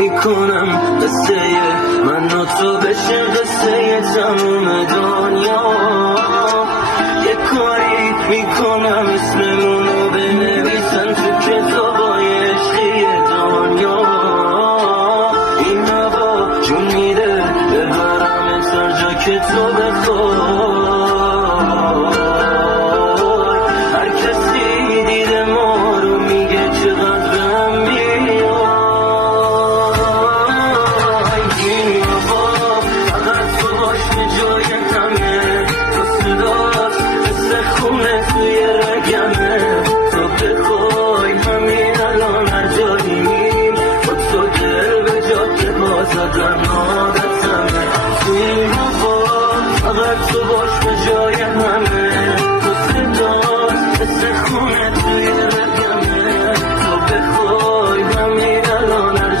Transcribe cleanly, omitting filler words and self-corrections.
میکنم قصه من و تو بشه قصه تموم دنیا. یه کاری میکنم اسممونو بنویسن تو کتابای عشقی دنیا. این هوا جون میده ببرم هر جا که تو بخوای.